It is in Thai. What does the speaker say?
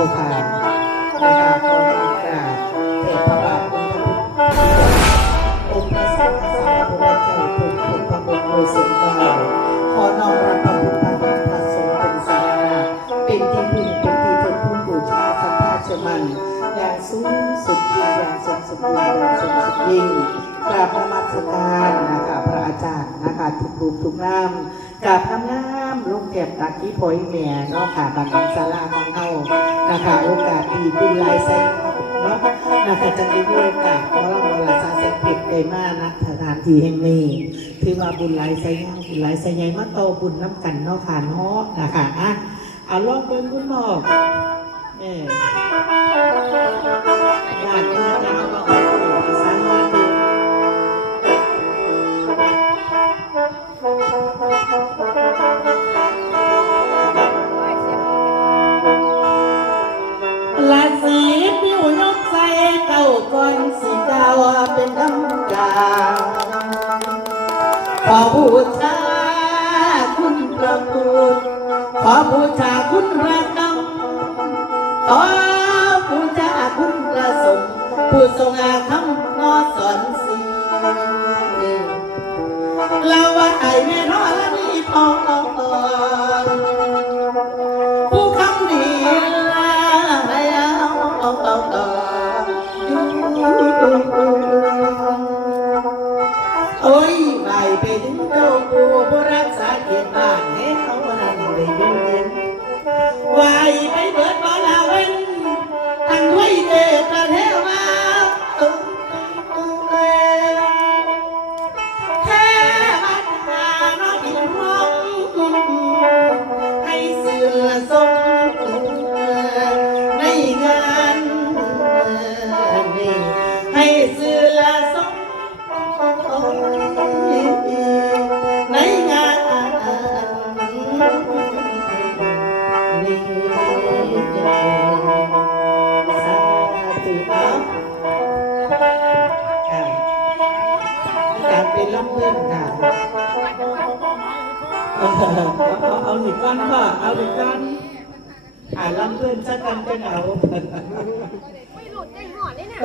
ผู้ขานะคะขอกราบเทพบาทองค์พระพุทธองค์พระสัมมาสัมพุทธเจ้าทุกทุกพระองค์โดยสุดเก้าขอน้อมรับพระพุทธพระพระสงฆ์เป็นสารณะเป็นที่พึ่งเป็นที่ทนผู้บูชาสัทธาเชมัน อย่างสูงสุดยิ่งอย่างสูงสุดยิ่งอย่างสูงสุดยิ่งกราบนมัสการนะคะพระอาจารย์นะคะทุกรูปทุกนามกราบน้ำน้ำลงเก็บตักที่พอยแม่เนาะค่ะบันทึกศาลาของเรานะคะโอกาสดีบุญหลายแสนเนาะนะคะจะได้มีโอกาสขอเราเวลาซาเสพติดไปมากนะสถานที่แห่งนี้ที่ว่าบุญหลายแสนยาวบุญหลายแสนใหญ่มาโตบุญน้ำกันเนาะค่ะเนาะนะคะอะเอาลองเบิ่งคุณหมอเออ ละสีผิวยกใส่เก้าก่อนสีเก้าเป็นธรรมดาขอบูชาคุณพระพุทธขอบูชาคุณพระธรรมขอบูชาคุณพระสงฆ์ผู้ทรงอาคมนอสอน เป็นลำเพื่อนค่ะเอาเอาเอาหนึ่งก้อนก็เอาหนึ่งก้อนอ่าลำเพื่อนสักกันก็เอาไม่หลุดได้หอดเลยเนี่ย